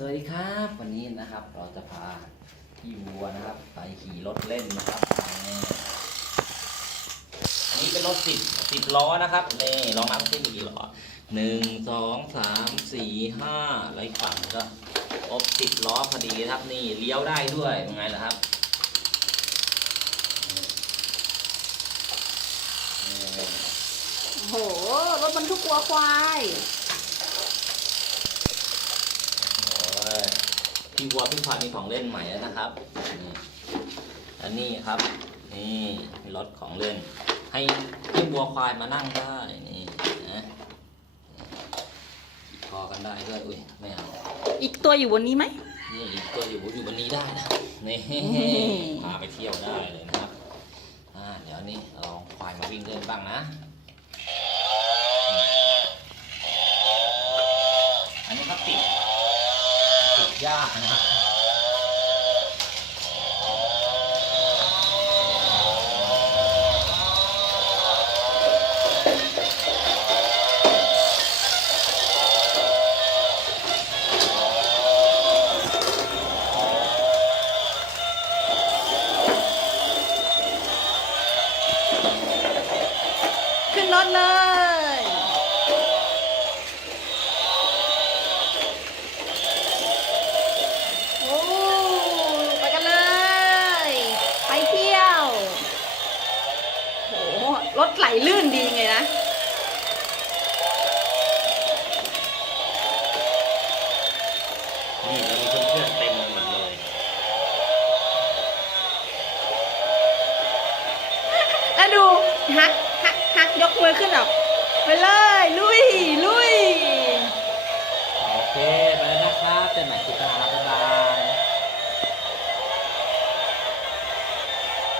สวัสดีครับ วันนี้นะครับเราจะพาพี่วัวนะครับ ไปขี่รถเล่นนะครับนี่อันนี้เป็นรถสิบสิบล้อนะครับนี่ลองนับซิมีกี่ล้อหนึ่งสองสามสี่ห้าแล้วอีกฝั่งก็ครบสิบล้อพอดีครับนี่เลี้ยวได้ด้วยเป็นไงล่ะครับโหรถบรรทุกวัวควาย โอ้ย พี่วัวพี่ควายมีของเล่นใหม่แล้วนะครับนี่อันนี้ครับ นี่รถของเล่น ให้ให้วัวควายมานั่งได้นี่นะขี่คอกันได้ด้วยอุ้ยไม่เอาอีกตัวอยู่บนนี้ไหมนี่อีกตัวอยู่อยู่บนนี้ได้นะนี่นี่พาไปเที่ยวได้เลยนะครับอ่าเดี๋ยวนี้ลองควายมาวิ่งเล่นบ้างนะ อันนี้ก็ติดติด ยากนะครับขึ้นรถเลย รถไหลลื่นดีไงนะ นี่เรามีเพื่อนๆเต็มไปหมดเลย แล้วดูฮักฮักฮักยกมือขึ้นแบบไปเลย